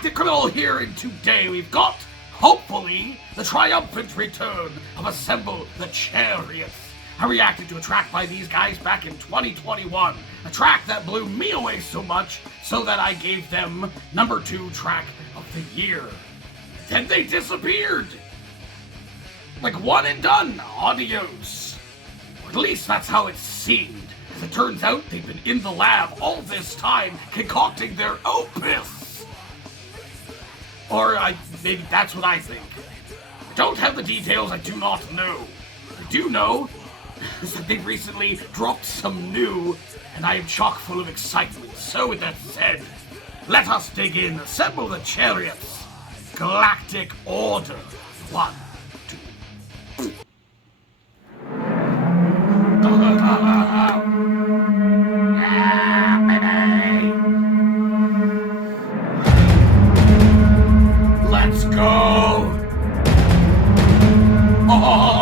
Galactic Criminal here, and today we've got, hopefully, the triumphant return of Assemble the Chariots. I reacted to a track by these guys back in 2021, a track that blew me away so much so that I gave them number 2 track of the year. Then they disappeared! Like one and done, adios. Or at least that's how it seemed. As it turns out, they've been in the lab all this time concocting their opus. Or maybe that's what I think. I don't have the details, I do not know. What I do know is that they've recently dropped some new, and I am chock full of excitement. So with that said, let us dig in. Assemble the Chariots. Galactic Order. 1, 2. Yeah, baby. Let's go. Oh.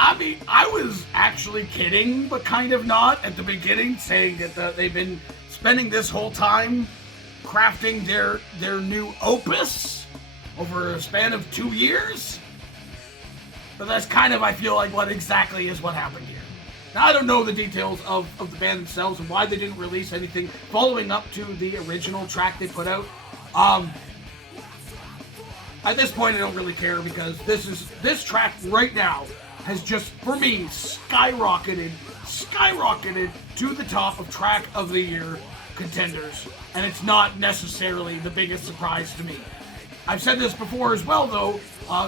I mean, I was actually kidding, but kind of not at the beginning, saying that they've been spending this whole time crafting their new opus over a span of 2 years. But that's kind of, I feel like, what exactly is what happened here. Now, I don't know the details of the band themselves and why they didn't release anything following up to the original track they put out. At this point, I don't really care because this track right now has just, for me, skyrocketed to the top of track of the year contenders, and it's not necessarily the biggest surprise to me. I've said this before as well, though,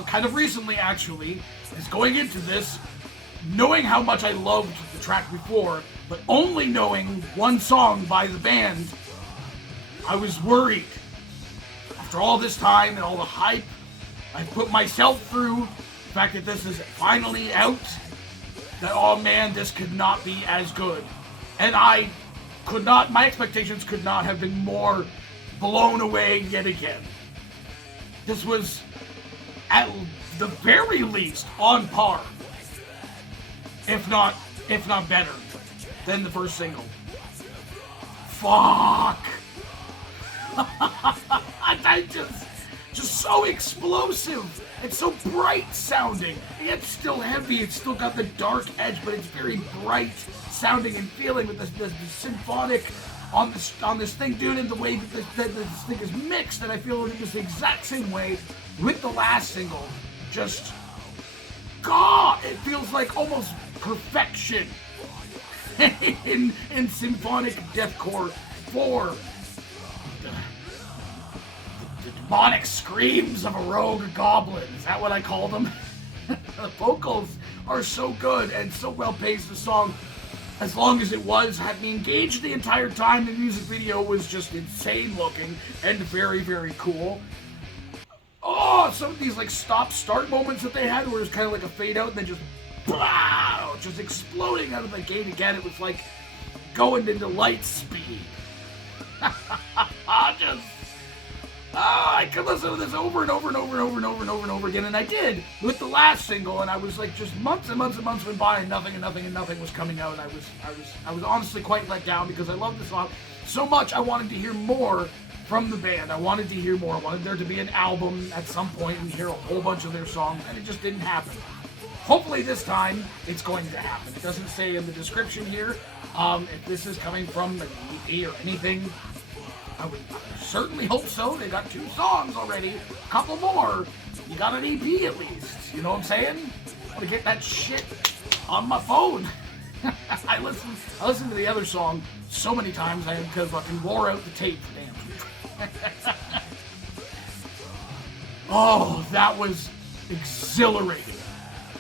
kind of recently actually, is going into this, knowing how much I loved the track before, but only knowing one song by the band, I was worried. After all this time and all the hype I put myself through, the fact that this is finally out, that, oh man, this could not be as good. And my expectations could not have been more blown away yet again. This was, at the very least, on par, if not better, than the first single. Fuck! I just so explosive. It's so bright sounding. It's still heavy. It's still got the dark edge, but it's very bright sounding and feeling with this symphonic on this thing, dude. And the way that this thing is mixed, and I feel it is the exact same way with the last single. Just, God, it feels like almost perfection in symphonic deathcore 4. The demonic screams of a rogue goblin. Is that what I call them? The vocals are so good and so well paced. The song, as long as it was, had me engaged the entire time. The music video was just insane looking and very, very cool. Oh, some of these like stop-start moments that they had where it was kind of like a fade out and then just wow, just exploding out of the gate again. It was like going into light speed. I could listen to this over and over and over and over and over and over and over again, and I did with the last single. And I was like, just months and months and months went by, and nothing was coming out. And I was honestly quite let down because I loved this song so much. I wanted to hear more from the band. I wanted to hear more. I wanted there to be an album at some point and hear a whole bunch of their songs, and it just didn't happen. Hopefully this time it's going to happen. It doesn't say in the description here if this is coming from an EP or anything. I would certainly hope so. They got 2 songs already. A couple more. You got an EP at least. You know what I'm saying? I want to get that shit on my phone. I listened to the other song so many times I had to fucking wore out the tape. Damn. Oh, that was exhilarating.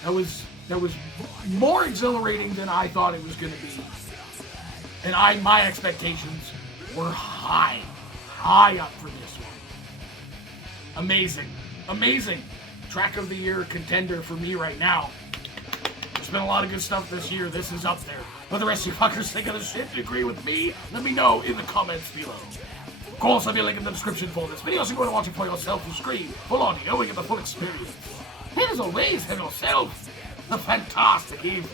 That was more exhilarating than I thought it was going to be. And my expectations were high up for this one. Amazing. Track of the year contender for me right now. There's been a lot of good stuff this year. This is up there. What the rest of you fuckers think of this shit? Do you agree with me? Let me know in the comments below. Of course, I'll be a link in the description for this video, so you go and watch it for yourself on screen. Full audio, and get the full experience. And as always, have yourself the fantastic evening.